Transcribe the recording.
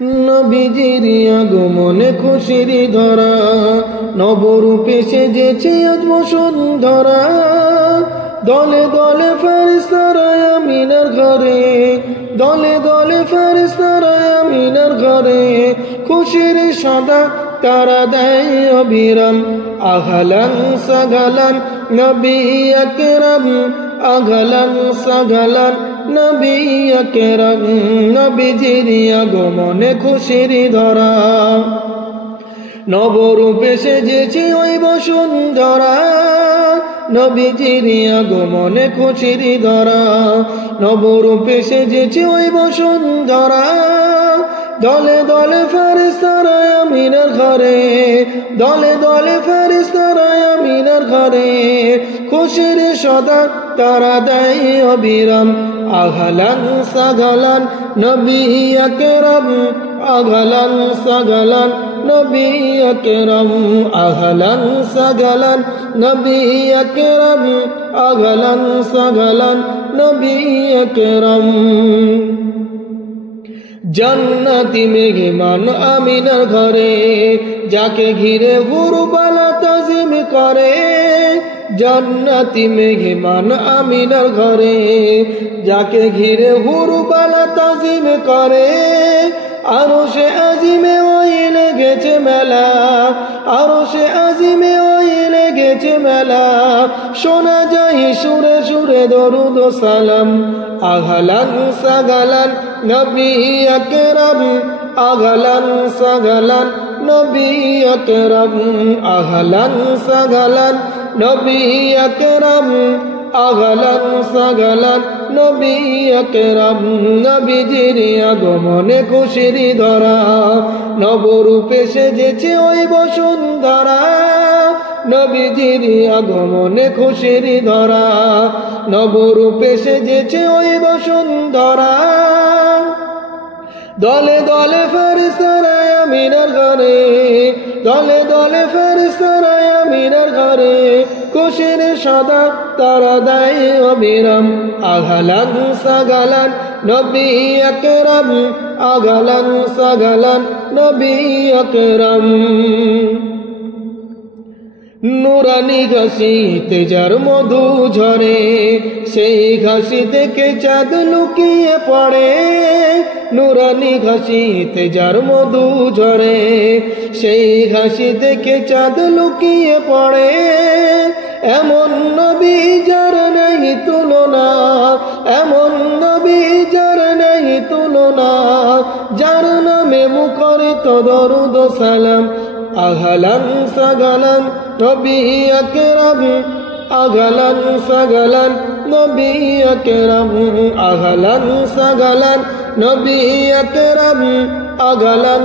নবীজির আগমনে খুশির ধরা, নবরূপে সেজেছে আজ বসুন্ধরা। দলে দলে ফেরেশতারা আমিনার ঘরে, দলে দলে ফেরেশতারা আমিনার ঘরে, খুশির সদা তারা দেয় অবিরাম। আহলান সাহলান নবী আকরাম, আহলান সাহলান নবী আকরাম। নবীজির আগমনে খুশির ধরা, নবরূপে সেজেছে ওই বসুন্ধরা। নবীজির আগমনে খুশির ধরা, নবরূপে সেজেছে ওই বসুন্ধরা। দলে দলে ফেরেশতারা আমিনার ঘরে, দলে দলে ফেরেশতারা আমিনার ঘরে, খুশির সদা তারা দেয় অবিরাম। আহলান সাহলান নবী আকরাম, আহলান সাহলান নবী আকরাম, আহলান সাহলান নবী আকরাম, আহলান সাহলান নবী আকরাম। জান্নাতি মেহমান আমিনার ঘরে, যাকে ঘিরে হুরবালা তাজিম করে। জান্নাতি মেহমান আমিনার ঘরে, যাকে ঘিরে হুরবালা তাজিম করে। আরশে আজিমে ওই লেগেছে মেলা, আরশে আজিমে ওই লেগেছে মেলা। শোনা যায় সুরে সুরে দরুদ ও সালাম। আহলান সাহলান নবী আকরাম, আহলান সাহলান নবী আকরাম, আহলান সাহলান নবী আকরাম, আহলান সাহলান নবী আকরাম। নবীজির আগমনে খুশির ধরা, নবরূপে সেজেছে ওই বসুন্ধরা। নবীজির আগমনে খুশির ধরা, নবরূপে সেজেছে ওই বসুন্ধরা। দলে দলে ফেরেশতারা আমিনার ঘরে, দলে দলে ফেরেশতারা আমিনার ঘরে, খুশির সদা তারা দেয় অবিরাম। আহলান সাহলান নবী আকরাম, আহলান সাহলান নবী আকরাম। নুরানি ঘাসিতে যার মধু ঝরে, সেই ঘাসি থেকে চাঁদ লুকিয়ে পড়ে। নুরানি ঘাসিতে যার মধু ঝরে, সেই ঘাসি থেকে চাঁদ লুকিয়ে পড়ে। এমন নবী যার নেই তুলনা, এমন নবী যার নেই তুলনা, যার নামে মুখরিত দরুদ ও সালাম। আহলান সাহলান নবী আকরাম, আহলান সাহলান নবী আকরাম, আহলান সাহলান নবী আকরাম, আহলান